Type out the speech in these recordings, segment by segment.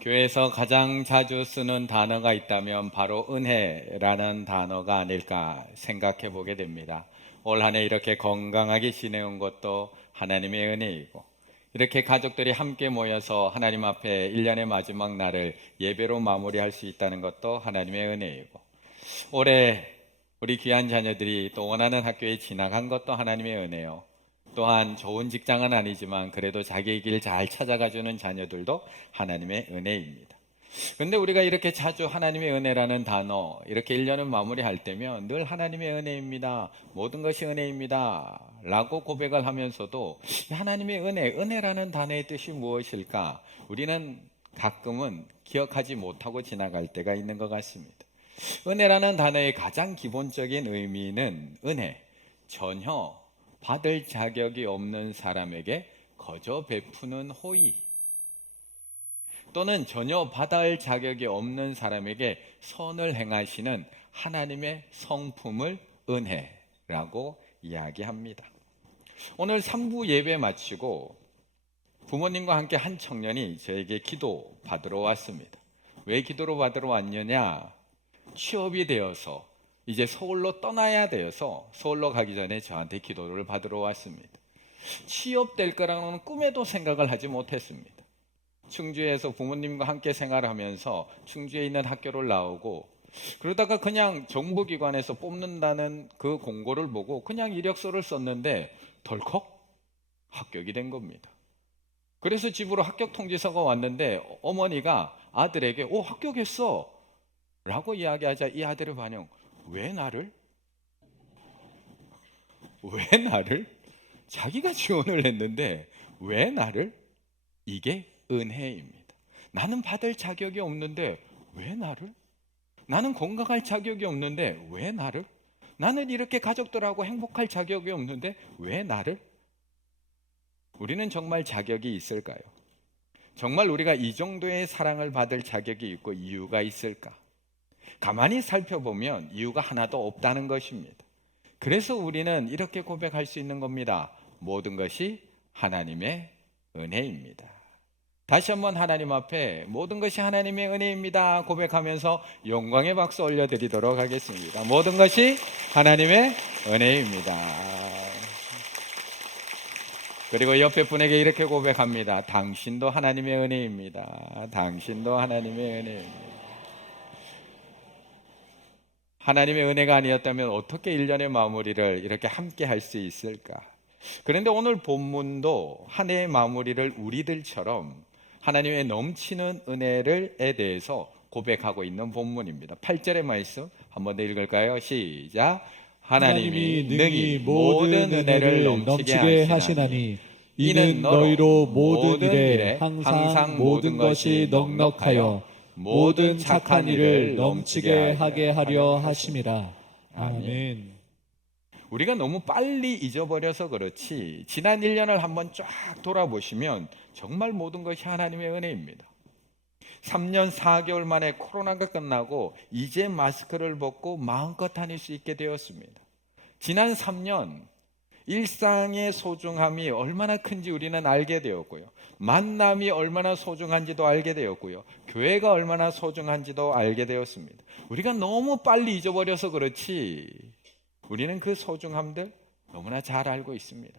교회에서 가장 자주 쓰는 단어가 있다면 바로 은혜라는 단어가 아닐까 생각해 보게 됩니다. 올 한 해 이렇게 건강하게 지내온 것도 하나님의 은혜이고, 이렇게 가족들이 함께 모여서 하나님 앞에 1년의 마지막 날을 예배로 마무리할 수 있다는 것도 하나님의 은혜이고, 올해 우리 귀한 자녀들이 또 원하는 학교에 진학한 것도 하나님의 은혜요. 또한 좋은 직장은 아니지만 그래도 자기의 길 잘 찾아가주는 자녀들도 하나님의 은혜입니다. 근데 우리가 이렇게 자주 하나님의 은혜라는 단어, 이렇게 1년을 마무리할 때면 늘 하나님의 은혜입니다, 모든 것이 은혜입니다 라고 고백을 하면서도 하나님의 은혜라는 단어의 뜻이 무엇일까? 우리는 가끔은 기억하지 못하고 지나갈 때가 있는 것 같습니다. 은혜라는 단어의 가장 기본적인 의미는 전혀 받을 자격이 없는 사람에게 거저 베푸는 호의, 또는 전혀 받을 자격이 없는 사람에게 선을 행하시는 하나님의 성품을 은혜라고 이야기합니다. 오늘 3부 예배 마치고 부모님과 함께 한 청년이 저에게 기도 받으러 왔습니다. 왜 기도를 받으러 왔느냐? 취업이 되어서 이제 서울로 떠나야 되어서 서울로 가기 전에 저한테 기도를 받으러 왔습니다. 취업될 거라고는 꿈에도 생각을 하지 못했습니다. 충주에서 부모님과 함께 생활하면서 충주에 있는 학교를 나오고, 그러다가 그냥 정부기관에서 뽑는다는 그 공고를 보고 그냥 이력서를 썼는데 덜컥 합격이 된 겁니다. 그래서 집으로 합격 통지서가 왔는데 어머니가 아들에게 합격했어 라고 이야기하자 이 아들의 반응, 왜 나를? 왜 나를? 자기가 지원을 했는데 왜 나를? 이게 은혜입니다. 나는 받을 자격이 없는데 왜 나를? 나는 건강할 자격이 없는데 왜 나를? 나는 이렇게 가족들하고 행복할 자격이 없는데 왜 나를? 우리는 정말 자격이 있을까요? 정말 우리가 이 정도의 사랑을 받을 자격이 있고 이유가 있을까? 가만히 살펴보면 이유가 하나도 없다는 것입니다. 그래서 우리는 이렇게 고백할 수 있는 겁니다. 모든 것이 하나님의 은혜입니다. 다시 한번 하나님 앞에 모든 것이 하나님의 은혜입니다 고백하면서 영광의 박수 올려드리도록 하겠습니다. 모든 것이 하나님의 은혜입니다. 그리고 옆에 분에게 이렇게 고백합니다. 당신도 하나님의 은혜입니다. 당신도 하나님의 은혜입니다. 하나님의 은혜가 아니었다면 어떻게 1년의 마무리를 이렇게 함께 할 수 있을까? 그런데 오늘 본문도 한 해의 마무리를 우리들처럼 하나님의 넘치는 은혜에 대해서 고백하고 있는 본문입니다. 8절의 말씀 한번 더 읽을까요? 시작. 하나님이 능히 모든 은혜를 넘치게 하시나니 이는 너희로 모든 일에 항상 모든 것이 넉넉하여 모든 착한 일을 넘치게 하게 하려 하심이라. 아멘. 우리가 너무 빨리 잊어버려서 그렇지 지난 1년을 한번 쫙 돌아보시면 정말 모든 것이 하나님의 은혜입니다. 3년 4개월 만에 코로나가 끝나고 이제 마스크를 벗고 마음껏 다닐 수 있게 되었습니다. 지난 3년 일상의 소중함이 얼마나 큰지 우리는 알게 되었고요. 만남이 얼마나 소중한지도 알게 되었고요. 교회가 얼마나 소중한지도 알게 되었습니다. 우리가 너무 빨리 잊어버려서 그렇지 우리는 그 소중함들 너무나 잘 알고 있습니다.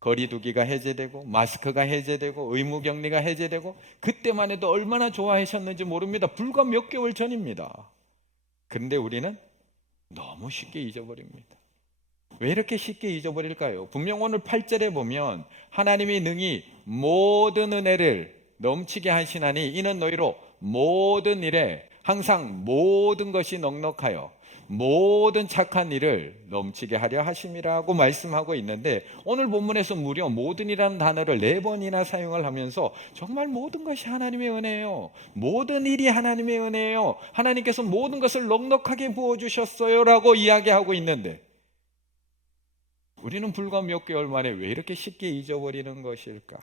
거리두기가 해제되고 마스크가 해제되고 의무격리가 해제되고 그때만 해도 얼마나 좋아하셨는지 모릅니다. 불과 몇 개월 전입니다. 그런데 우리는 너무 쉽게 잊어버립니다. 왜 이렇게 쉽게 잊어버릴까요? 분명 오늘 8절에 보면 하나님이 능히 모든 은혜를 넘치게 하시나니 이는 너희로 모든 일에 항상 모든 것이 넉넉하여 모든 착한 일을 넘치게 하려 하심이라고 말씀하고 있는데, 오늘 본문에서 무려 모든이라는 단어를 4번이나 사용을 하면서 정말 모든 것이 하나님의 은혜예요. 모든 일이 하나님의 은혜예요. 하나님께서 모든 것을 넉넉하게 부어주셨어요 라고 이야기하고 있는데 우리는 불과 몇 개월 만에 왜 이렇게 쉽게 잊어버리는 것일까?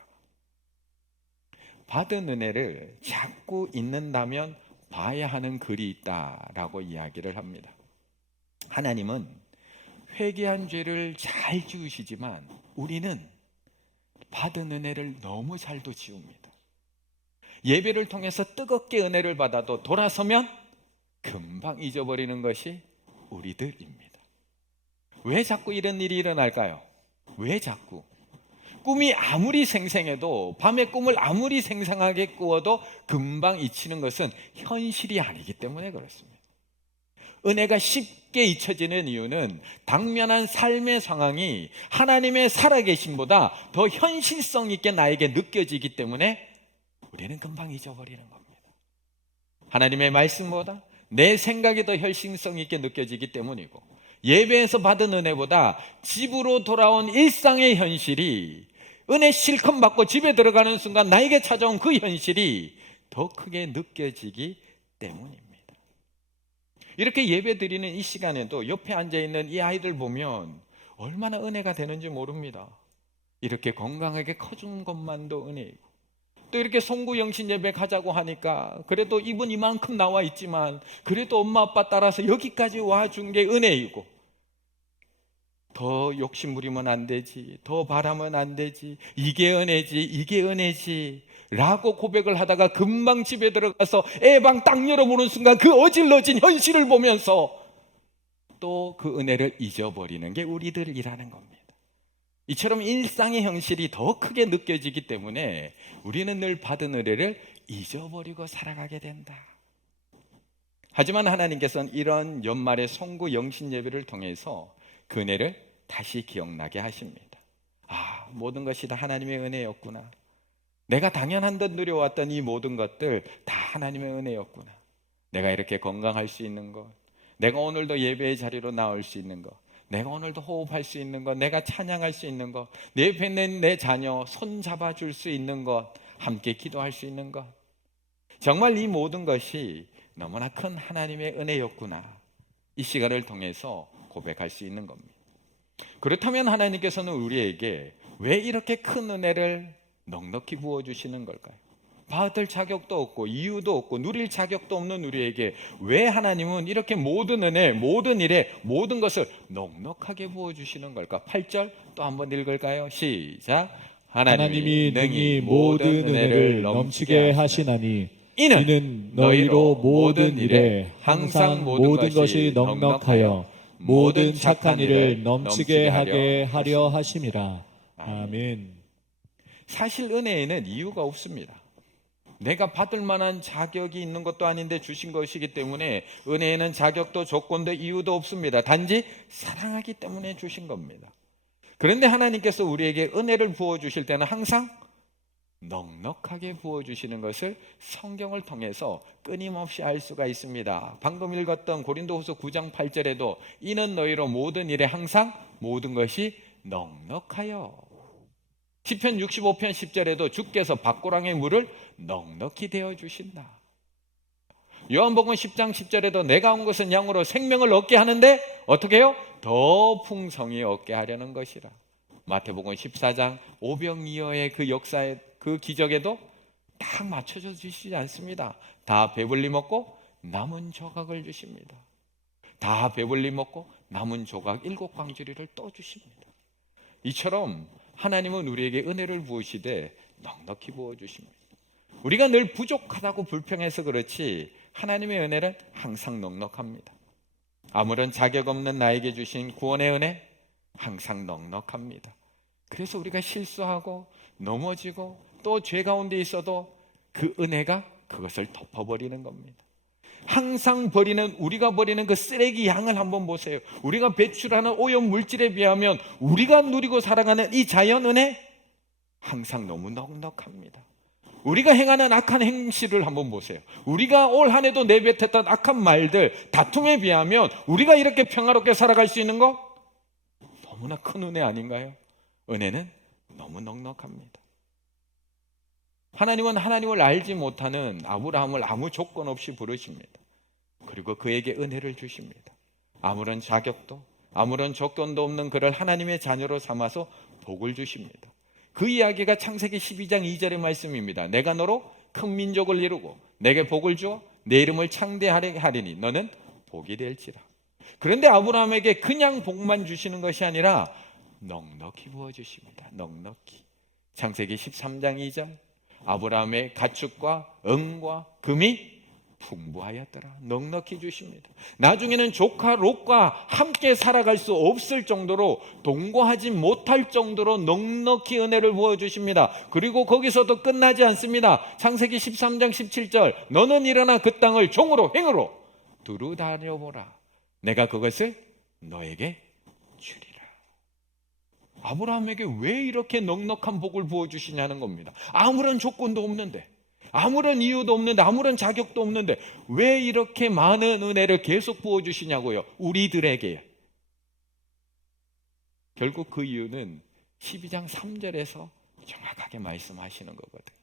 받은 은혜를 자꾸 잊는다면 봐야 하는 글이 있다라고 이야기를 합니다. 하나님은 회개한 죄를 잘 지우시지만 우리는 받은 은혜를 너무 잘도 지웁니다. 예배를 통해서 뜨겁게 은혜를 받아도 돌아서면 금방 잊어버리는 것이 우리들입니다. 왜 자꾸 이런 일이 일어날까요? 왜 자꾸? 꿈이 아무리 생생해도, 밤에 꿈을 아무리 생생하게 꾸어도 금방 잊히는 것은 현실이 아니기 때문에 그렇습니다. 은혜가 쉽게 잊혀지는 이유는 당면한 삶의 상황이 하나님의 살아계심보다 더 현실성 있게 나에게 느껴지기 때문에 우리는 금방 잊어버리는 겁니다. 하나님의 말씀보다 내 생각이 더 현실성 있게 느껴지기 때문이고, 예배에서 받은 은혜보다 집으로 돌아온 일상의 현실이, 은혜 실컷 받고 집에 들어가는 순간 나에게 찾아온 그 현실이 더 크게 느껴지기 때문입니다. 이렇게 예배 드리는 이 시간에도 옆에 앉아있는 이 아이들 보면 얼마나 은혜가 되는지 모릅니다. 이렇게 건강하게 커준 것만도 은혜이고, 또 이렇게 송구 영신 예배 가자고 하니까 그래도 입은 이만큼 나와 있지만 그래도 엄마 아빠 따라서 여기까지 와준 게 은혜이고, 더 욕심부리면 안 되지, 더 바라면 안 되지, 이게 은혜지, 이게 은혜지 라고 고백을 하다가 금방 집에 들어가서 애방 딱 열어보는 순간 그 어질러진 현실을 보면서 또 그 은혜를 잊어버리는 게 우리들이라는 겁니다. 이처럼 일상의 현실이 더 크게 느껴지기 때문에 우리는 늘 받은 은혜를 잊어버리고 살아가게 된다. 하지만 하나님께서는 이런 연말의 송구 영신 예배를 통해서 그 은혜를 다시 기억나게 하십니다. 아, 모든 것이 다 하나님의 은혜였구나. 내가 당연한 듯 누려왔던 이 모든 것들 다 하나님의 은혜였구나. 내가 이렇게 건강할 수 있는 것, 내가 오늘도 예배의 자리로 나올 수 있는 것, 내가 오늘도 호흡할 수 있는 것, 내가 찬양할 수 있는 것, 내 옆에 있는 내 자녀 손 잡아줄 수 있는 것, 함께 기도할 수 있는 것, 정말 이 모든 것이 너무나 큰 하나님의 은혜였구나. 이 시간을 통해서 고백할 수 있는 겁니다. 그렇다면 하나님께서는 우리에게 왜 이렇게 큰 은혜를 넉넉히 부어주시는 걸까요? 받을 자격도 없고 이유도 없고 누릴 자격도 없는 우리에게 왜 하나님은 이렇게 모든 은혜, 모든 일에 모든 것을 넉넉하게 부어주시는 걸까? 8절 또 한번 읽을까요? 시작. 하나님이 능히 모든 은혜를 넘치게 하시나니 이는 너희로 모든 일에 항상 모든 것이 넉넉하여 모든 착한 일을 넘치게 하게 하려 하심이라. 아멘. 사실 은혜에는 이유가 없습니다. 내가 받을 만한 자격이 있는 것도 아닌데 주신 것이기 때문에 은혜에는 자격도 조건도 이유도 없습니다. 단지 사랑하기 때문에 주신 겁니다. 그런데 하나님께서 우리에게 은혜를 부어주실 때는 항상 넉넉하게 부어주시는 것을 성경을 통해서 끊임없이 알 수가 있습니다. 방금 읽었던 고린도후서 9장 8절에도 이는 너희로 모든 일에 항상 모든 것이 넉넉하여, 시편 65편 10절에도 주께서 밭고랑의 물을 넉넉히 데워주신다. 요한복음 10장 10절에도 내가 온 것은 양으로 생명을 얻게 하는데 어떻게 해요? 더 풍성히 얻게 하려는 것이라. 마태복음 14장 오병이어의 그 역사의 그 기적에도 딱 맞춰져 주시지 않습니다. 다 배불리 먹고 남은 조각을 주십니다. 다 배불리 먹고 남은 조각 7광주리를 또 주십니다. 이처럼 하나님은 우리에게 은혜를 부으시되 넉넉히 부어주십니다. 우리가 늘 부족하다고 불평해서 그렇지 하나님의 은혜는 항상 넉넉합니다. 아무런 자격 없는 나에게 주신 구원의 은혜 항상 넉넉합니다. 그래서 우리가 실수하고 넘어지고 또 죄 가운데 있어도 그 은혜가 그것을 덮어버리는 겁니다. 항상 우리가 버리는 그 쓰레기 양을 한번 보세요. 우리가 배출하는 오염 물질에 비하면 우리가 누리고 살아가는 이 자연 은혜 항상 너무 넉넉합니다. 우리가 행하는 악한 행실을 한번 보세요. 우리가 올 한 해도 내뱉었던 악한 말들, 다툼에 비하면 우리가 이렇게 평화롭게 살아갈 수 있는 거 너무나 큰 은혜 아닌가요? 은혜는 너무 넉넉합니다. 하나님은 하나님을 알지 못하는 아브라함을 아무 조건 없이 부르십니다. 그리고 그에게 은혜를 주십니다. 아무런 자격도 아무런 조건도 없는 그를 하나님의 자녀로 삼아서 복을 주십니다. 그 이야기가 창세기 12장 2절의 말씀입니다. 내가 너로 큰 민족을 이루고 내게 복을 주어 내 이름을 창대하게 하리니 너는 복이 될지라. 그런데 아브라함에게 그냥 복만 주시는 것이 아니라 넉넉히 부어주십니다. 넉넉히. 창세기 13장 2절 아브라함의 가축과 은과 금이 풍부하였더라. 넉넉히 주십니다. 나중에는 조카 롯과 함께 살아갈 수 없을 정도로, 동거하지 못할 정도로 넉넉히 은혜를 부어주십니다. 그리고 거기서도 끝나지 않습니다. 창세기 13장 17절, 너는 일어나 그 땅을 종으로 행으로 두루 다녀보라. 내가 그것을 너에게 주리라. 아브라함에게 왜 이렇게 넉넉한 복을 부어주시냐는 겁니다. 아무런 조건도 없는데, 아무런 이유도 없는데, 아무런 자격도 없는데 왜 이렇게 많은 은혜를 계속 부어주시냐고요, 우리들에게. 결국 그 이유는 12장 3절에서 정확하게 말씀하시는 거거든요.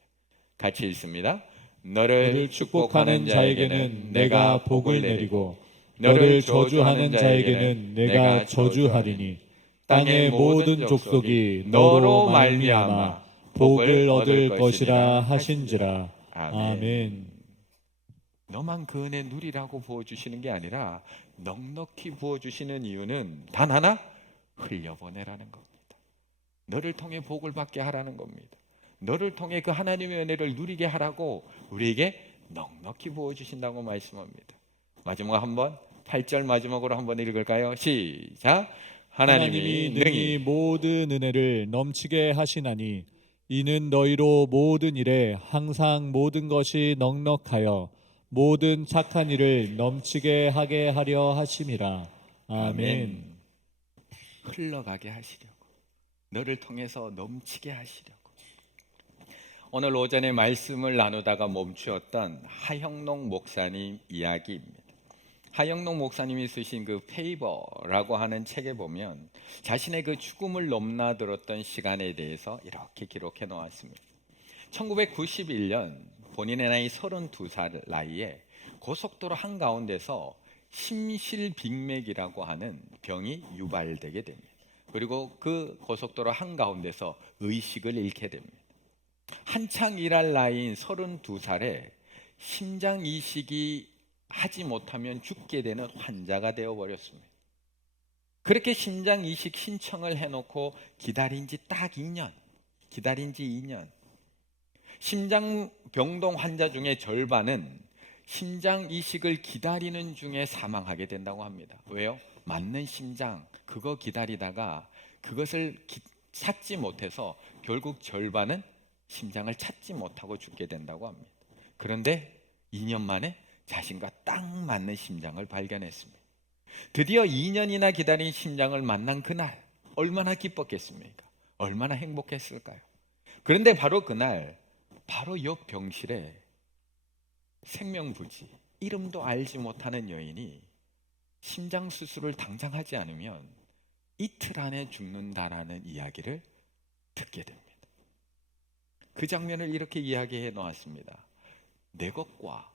같이 읽습니다. 너를 축복하는 자에게는 내가 복을 내리고 너를 저주하는 자에게는 내가 저주하리니 땅의 모든 족속이 너로 말미암아 복을 얻을 것이라 하신지라. 아멘. 너만 그 은혜 누리라고 부어주시는 게 아니라 넉넉히 부어주시는 이유는 단 하나, 흘려보내라는 겁니다. 너를 통해 복을 받게 하라는 겁니다. 너를 통해 그 하나님의 은혜를 누리게 하라고 우리에게 넉넉히 부어주신다고 말씀합니다. 마지막 한번 8절 마지막으로 한번 읽을까요? 시작. 하나님이 능히 모든 은혜를 넘치게 하시나니 이는 너희로 모든 일에 항상 모든 것이 넉넉하여 모든 착한 일을 넘치게 하게 하려 하심이라. 아멘. 흘러가게 하시려고, 너를 통해서 넘치게 하시려고. 오늘 오전에 말씀을 나누다가 멈추었던 하형록 목사님 이야기입니다. 하영록 목사님이 쓰신 그 페이버라고 하는 책에 보면 자신의 그 죽음을 넘나들었던 시간에 대해서 이렇게 기록해 놓았습니다. 1991년 본인의 나이 32살 나이에 고속도로 한가운데서 심실빅맥이라고 하는 병이 유발되게 됩니다. 그리고 그 고속도로 한가운데서 의식을 잃게 됩니다. 한창 일할 나이인 32살에 심장 이식이 하지 못하면 죽게 되는 환자가 되어버렸습니다. 그렇게 심장 이식 신청을 해놓고 기다린 지 딱 2년, 심장병동 환자 중에 절반은 심장 이식을 기다리는 중에 사망하게 된다고 합니다. 왜요? 맞는 심장, 그거 기다리다가 그것을 찾지 못해서 결국 절반은 심장을 찾지 못하고 죽게 된다고 합니다. 그런데 2년 만에 자신과 딱 맞는 심장을 발견했습니다. 드디어 2년이나 기다린 심장을 만난 그날 얼마나 기뻤겠습니까? 얼마나 행복했을까요? 그런데 바로 그날, 바로 옆 병실에 생명부지, 이름도 알지 못하는 여인이 심장 수술을 당장 하지 않으면 이틀 안에 죽는다라는 이야기를 듣게 됩니다. 그 장면을 이렇게 이야기해 놓았습니다. 내 것과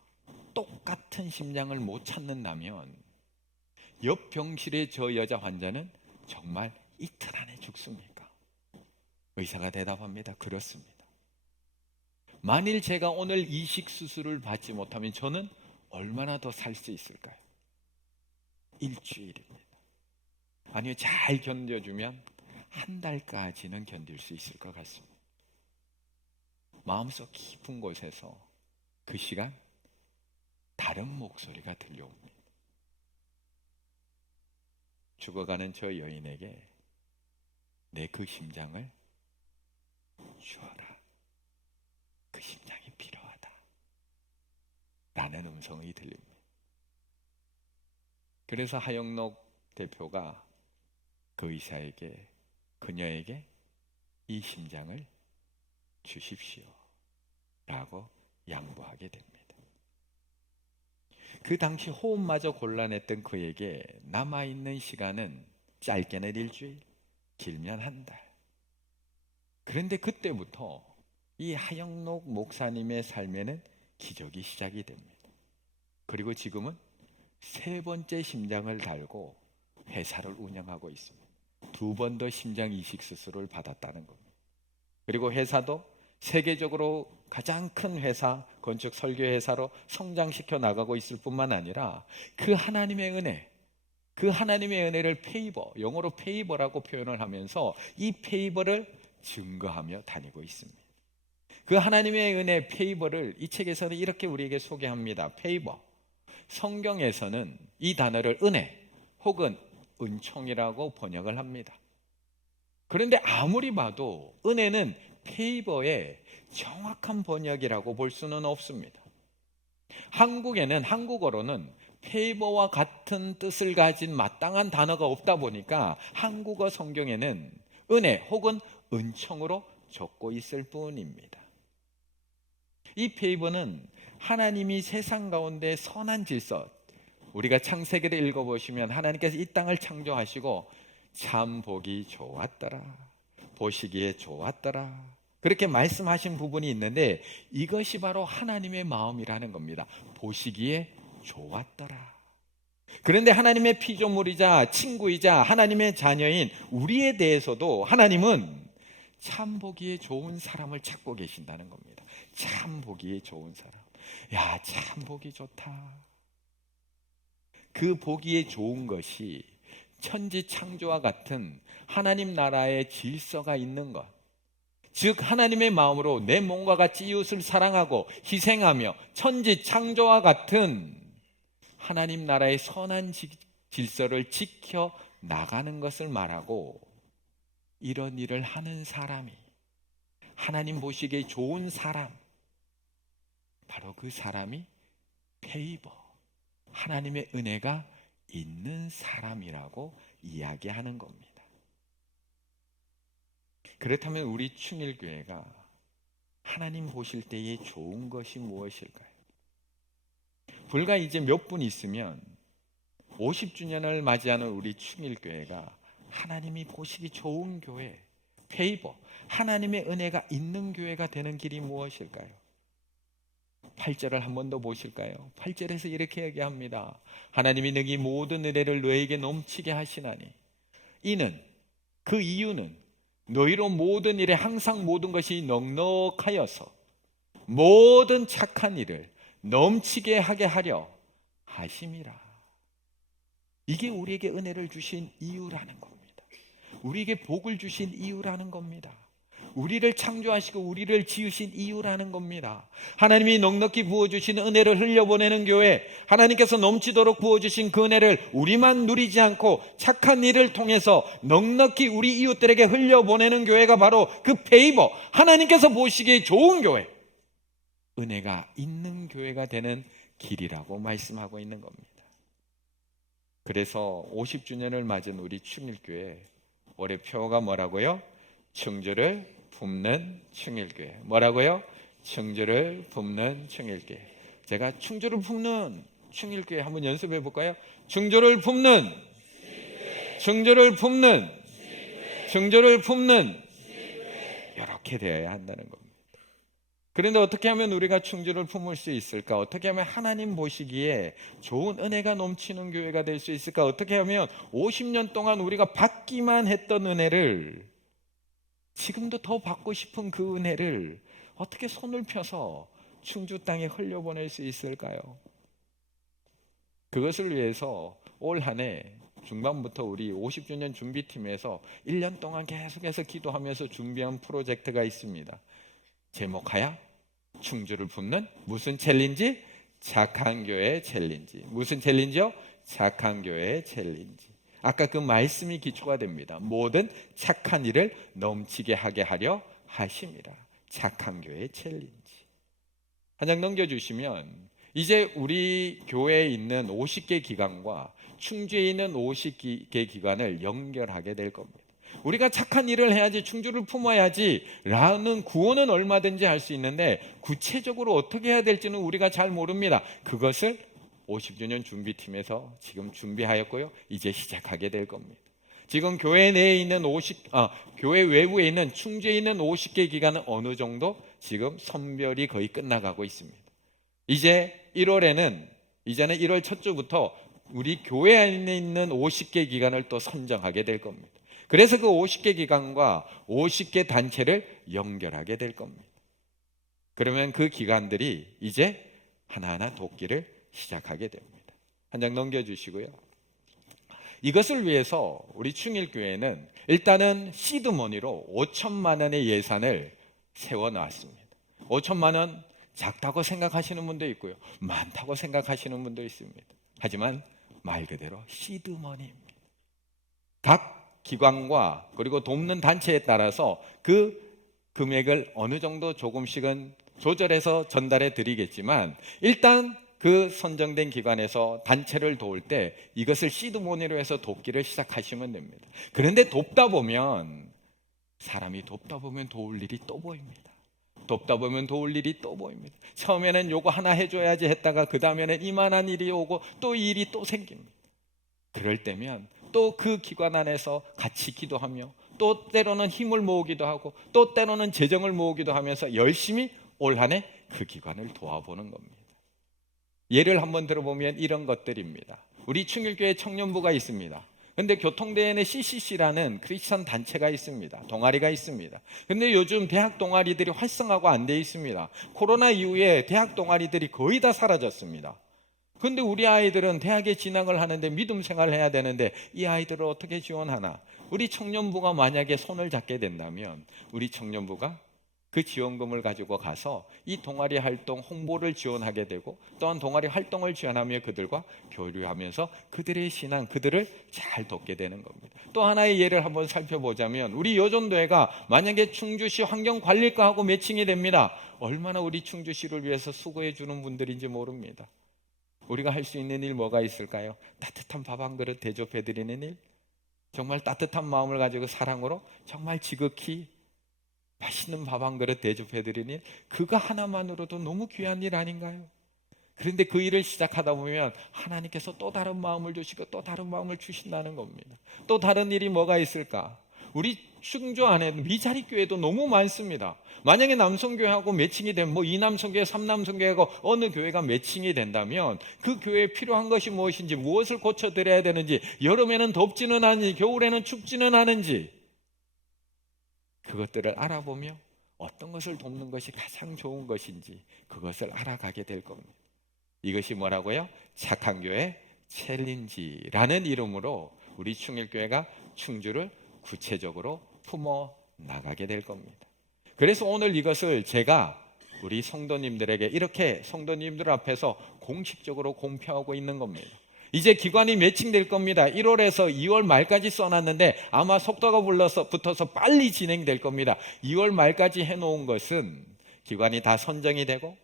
똑같은 심장을 못 찾는다면 옆 병실의 저 여자 환자는 정말 이틀 안에 죽습니까? 의사가 대답합니다. 그렇습니다. 만일 제가 오늘 이식 수술을 받지 못하면 저는 얼마나 더 살 수 있을까요? 일주일입니다. 아니요, 잘 견뎌주면 한 달까지는 견딜 수 있을 것 같습니다. 마음속 깊은 곳에서 그 시간 다른 목소리가 들려옵니다. 죽어가는 저 여인에게 내 그 심장을 주어라. 그 심장이 필요하다. 라는 음성이 들립니다. 그래서 하영록 대표가 그 의사에게, 그녀에게 이 심장을 주십시오. 라고 양보하게 됩니다. 그 당시 호흡마저 곤란했던 그에게 남아있는 시간은 짧게는 일주일, 길면 한 달. 그런데 그때부터 이 하영록 목사님의 삶에는 기적이 시작이 됩니다. 그리고 지금은 3번째 심장을 달고 회사를 운영하고 있습니다. 2번 더 심장 이식 수술을 받았다는 겁니다. 그리고 회사도 세계적으로 가장 큰 회사, 건축 설계 회사로 성장시켜 나가고 있을 뿐만 아니라 그 하나님의 은혜, 그 하나님의 은혜를 페이버, 영어로 페이버라고 표현을 하면서 이 페이버를 증거하며 다니고 있습니다. 그 하나님의 은혜 페이버를 이 책에서는 이렇게 우리에게 소개합니다. 페이버. 성경에서는 이 단어를 은혜 혹은 은총이라고 번역을 합니다. 그런데 아무리 봐도 은혜는 페이버의 정확한 번역이라고 볼 수는 없습니다. 한국어로는 페이버와 같은 뜻을 가진 마땅한 단어가 없다 보니까 한국어 성경에는 은혜 혹은 은총으로 적고 있을 뿐입니다. 이 페이버는 하나님이 세상 가운데 선한 질서, 우리가 창세기를 읽어보시면 하나님께서 이 땅을 창조하시고 참 보기 좋았더라, 보시기에 좋았더라, 그렇게 말씀하신 부분이 있는데 이것이 바로 하나님의 마음이라는 겁니다. 보시기에 좋았더라. 그런데 하나님의 피조물이자 친구이자 하나님의 자녀인 우리에 대해서도 하나님은 참 보기에 좋은 사람을 찾고 계신다는 겁니다. 참 보기에 좋은 사람. 야, 참 보기 좋다. 그 보기에 좋은 것이 천지 창조와 같은 하나님 나라의 질서가 있는 것, 즉 하나님의 마음으로 내 몸과 같이 이웃을 사랑하고 희생하며 천지 창조와 같은 하나님 나라의 선한 질서를 지켜 나가는 것을 말하고, 이런 일을 하는 사람이 하나님 보시기에 좋은 사람, 바로 그 사람이 페이버, 하나님의 은혜가 있는 사람이라고 이야기하는 겁니다. 그렇다면 우리 충일교회가 하나님 보실 때에 좋은 것이 무엇일까요? 불과 이제 몇 분 있으면 50주년을 맞이하는 우리 충일교회가 하나님이 보시기 좋은 교회, 페이버, 하나님의 은혜가 있는 교회가 되는 길이 무엇일까요? 8절을 한 번 더 보실까요? 8절에서 이렇게 얘기합니다. 하나님이 능히 모든 은혜를 너에게 넘치게 하시나니 이는, 그 이유는 너희로 모든 일에 항상 모든 것이 넉넉하여서 모든 착한 일을 넘치게 하게 하려 하심이라. 이게 우리에게 은혜를 주신 이유라는 겁니다. 우리에게 복을 주신 이유라는 겁니다. 우리를 창조하시고 우리를 지으신 이유라는 겁니다. 하나님이 넉넉히 부어주신 은혜를 흘려보내는 교회, 하나님께서 넘치도록 부어주신 그 은혜를 우리만 누리지 않고 착한 일을 통해서 넉넉히 우리 이웃들에게 흘려보내는 교회가 바로 그 페이버, 하나님께서 보시기에 좋은 교회, 은혜가 있는 교회가 되는 길이라고 말씀하고 있는 겁니다. 그래서 50주년을 맞은 우리 충일교회 올해 표어가 뭐라고요? 충주를 품는 충일교회. 뭐라고요? 충주를 품는 충일교회. 제가 충주를 품는 충일교회 한번 연습해 볼까요? 충주를 품는, 충주를 품는, 충주를 품는, 이렇게 되어야 한다는 겁니다. 그런데 어떻게 하면 우리가 충주를 품을 수 있을까? 어떻게 하면 하나님 보시기에 좋은 은혜가 넘치는 교회가 될 수 있을까? 어떻게 하면 50년 동안 우리가 받기만 했던 은혜를, 지금도 더 받고 싶은 그 은혜를 어떻게 손을 펴서 충주 땅에 흘려보낼 수 있을까요? 그것을 위해서 올 한 해 중반부터 우리 50주년 준비팀에서 1년 동안 계속해서 기도하면서 준비한 프로젝트가 있습니다. 제목하여 충주를 품는 무슨 챌린지? 착한 교회 챌린지. 무슨 챌린지요? 착한 교회 챌린지. 아까 그 말씀이 기초가 됩니다. 모든 착한 일을 넘치게 하게 하려 하심이라. 착한 교회 챌린지. 한 장 넘겨주시면 이제 우리 교회에 있는 50개 기관과 충주에 있는 50개 기관을 연결하게 될 겁니다. 우리가 착한 일을 해야지, 충주를 품어야지 라는 구호는 얼마든지 할 수 있는데 구체적으로 어떻게 해야 될지는 우리가 잘 모릅니다. 그것을 50주년 준비팀에서 지금 준비하였고요, 이제 시작하게 될 겁니다. 지금 교회 내에 있는 교회 외부에 있는 충주에 있는 50개 기관은 어느 정도 지금 선별이 거의 끝나가고 있습니다. 이제는 1월 첫 주부터 우리 교회 안에 있는 50개 기관을 또 선정하게 될 겁니다. 그래서 그 50개 기관과 50개 단체를 연결하게 될 겁니다. 그러면 그 기관들이 이제 하나하나 돕기를 시작하게 됩니다. 한 장 넘겨주시고요. 이것을 위해서 우리 충일교회는 일단은 시드머니로 5천만 원의 예산을 세워놨습니다. 5천만 원 작다고 생각하시는 분도 있고요, 많다고 생각하시는 분도 있습니다. 하지만 말 그대로 시드머니입니다. 각 기관과 그리고 돕는 단체에 따라서 그 금액을 어느 정도 조금씩은 조절해서 전달해 드리겠지만, 일단 그 선정된 기관에서 단체를 도울 때 이것을 시드머니로 해서 돕기를 시작하시면 됩니다. 그런데 돕다 보면, 사람이 돕다 보면 도울 일이 또 보입니다. 돕다 보면 도울 일이 또 보입니다. 처음에는 요거 하나 해줘야지 했다가 그 다음에는 이만한 일이 오고 또 일이 또 생깁니다. 그럴 때면 또 그 기관 안에서 같이 기도하며, 또 때로는 힘을 모으기도 하고, 또 때로는 재정을 모으기도 하면서 열심히 올 한 해 그 기관을 도와보는 겁니다. 예를 한번 들어보면 이런 것들입니다. 우리 충일교회 청년부가 있습니다. 근데 교통대회 내 CCC라는 크리스천 단체가 있습니다. 동아리가 있습니다. 근데 요즘 대학 동아리들이 활성화가 안 돼 있습니다. 코로나 이후에 대학 동아리들이 거의 다 사라졌습니다. 근데 우리 아이들은 대학에 진학을 하는데 믿음 생활을 해야 되는데 이 아이들을 어떻게 지원하나? 우리 청년부가 만약에 손을 잡게 된다면 우리 청년부가 그 지원금을 가지고 가서 이 동아리 활동 홍보를 지원하게 되고, 또한 동아리 활동을 지원하며 그들과 교류하면서 그들의 신앙, 그들을 잘 돕게 되는 겁니다. 또 하나의 예를 한번 살펴보자면, 우리 여전도회가 만약에 충주시 환경관리과하고 매칭이 됩니다. 얼마나 우리 충주시를 위해서 수고해 주는 분들인지 모릅니다. 우리가 할 수 있는 일 뭐가 있을까요? 따뜻한 밥 한 그릇 대접해 드리는 일, 정말 따뜻한 마음을 가지고 사랑으로 정말 지극히 맛있는 밥 한 그릇 대접해 드리는 일, 그거 하나만으로도 너무 귀한 일 아닌가요? 그런데 그 일을 시작하다 보면 하나님께서 또 다른 마음을 주시고 또 다른 마음을 주신다는 겁니다. 또 다른 일이 뭐가 있을까? 우리 충주 안에 미자리 교회도 너무 많습니다. 만약에 남성교회하고 매칭이 되면, 뭐 이남성교회, 삼남성교회하고 어느 교회가 매칭이 된다면 그 교회에 필요한 것이 무엇인지, 무엇을 고쳐드려야 되는지, 여름에는 덥지는 않은지, 겨울에는 춥지는 않은지, 그것들을 알아보며 어떤 것을 돕는 것이 가장 좋은 것인지 그것을 알아가게 될 겁니다. 이것이 뭐라고요? 착한 교회 챌린지라는 이름으로 우리 충일교회가 충주를 구체적으로 품어 나가게 될 겁니다. 그래서 오늘 이것을 제가 우리 성도님들에게 이렇게 성도님들 앞에서 공식적으로 공표하고 있는 겁니다. 이제 기관이 매칭될 겁니다. 1월에서 2월 말까지 써놨는데 아마 속도가 붙어서 빨리 진행될 겁니다. 2월 말까지 해놓은 것은 기관이 다 선정이 되고,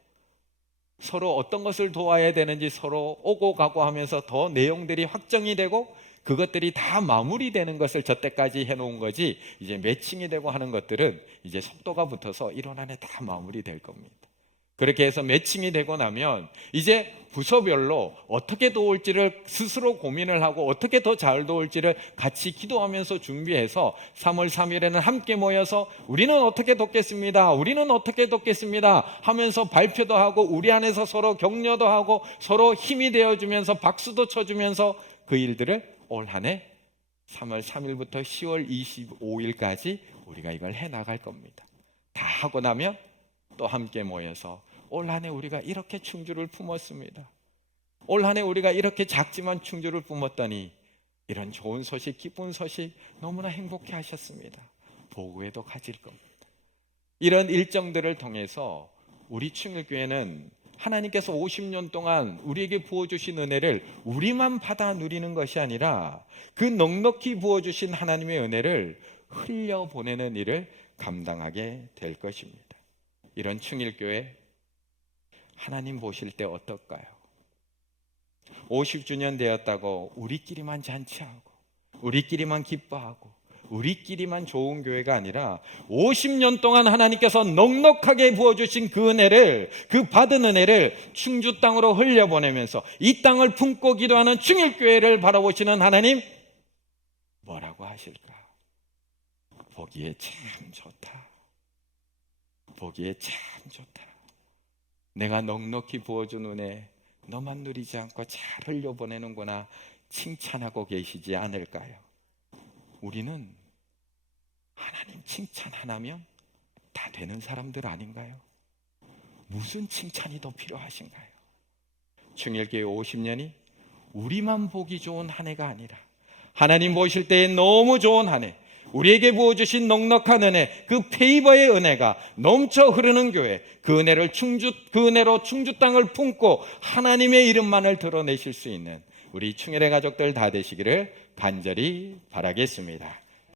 서로 어떤 것을 도와야 되는지 서로 오고 가고 하면서 더 내용들이 확정이 되고, 그것들이 다 마무리되는 것을 저때까지 해놓은 거지, 이제 매칭이 되고 하는 것들은 이제 속도가 붙어서 1월 안에 다 마무리될 겁니다. 그렇게 해서 매칭이 되고 나면 이제 부서별로 어떻게 도울지를 스스로 고민을 하고 어떻게 더 잘 도울지를 같이 기도하면서 준비해서 3월 3일에는 함께 모여서 우리는 어떻게 돕겠습니다, 우리는 어떻게 돕겠습니다 하면서 발표도 하고, 우리 안에서 서로 격려도 하고 서로 힘이 되어주면서 박수도 쳐주면서 그 일들을 올 한 해 3월 3일부터 10월 25일까지 우리가 이걸 해나갈 겁니다. 다 하고 나면 또 함께 모여서 올 한 해 우리가 이렇게 충주를 품었습니다, 올 한 해 우리가 이렇게 작지만 충주를 품었더니 이런 좋은 소식, 기쁜 소식 너무나 행복해 하셨습니다, 보고회도 가질 겁니다. 이런 일정들을 통해서 우리 충일교회는 하나님께서 50년 동안 우리에게 부어주신 은혜를 우리만 받아 누리는 것이 아니라 그 넉넉히 부어주신 하나님의 은혜를 흘려보내는 일을 감당하게 될 것입니다. 이런 충일교회 하나님 보실 때 어떨까요? 50주년 되었다고 우리끼리만 잔치하고 우리끼리만 기뻐하고 우리끼리만 좋은 교회가 아니라 50년 동안 하나님께서 넉넉하게 부어주신 그 은혜를, 그 받은 은혜를 충주 땅으로 흘려보내면서 이 땅을 품고 기도하는 충일교회를 바라보시는 하나님, 뭐라고 하실까? 보기에 참 좋다, 보기에 참 좋다. 내가 넉넉히 부어준 은혜 너만 누리지 않고 잘 흘려보내는구나 칭찬하고 계시지 않을까요? 우리는 하나님 칭찬 하나면 다 되는 사람들 아닌가요? 무슨 칭찬이 더 필요하신가요? 충일교회 50년이 우리만 보기 좋은 한 해가 아니라 하나님 보실 때에 너무 좋은 한 해, 우리에게 부어주신 넉넉한 은혜, 그 페이버의 은혜가 넘쳐 흐르는 교회, 그 은혜로 충주 땅을 품고 하나님의 이름만을 드러내실 수 있는 우리 충혈의 가족들 다 되시기를 간절히 바라겠습니다.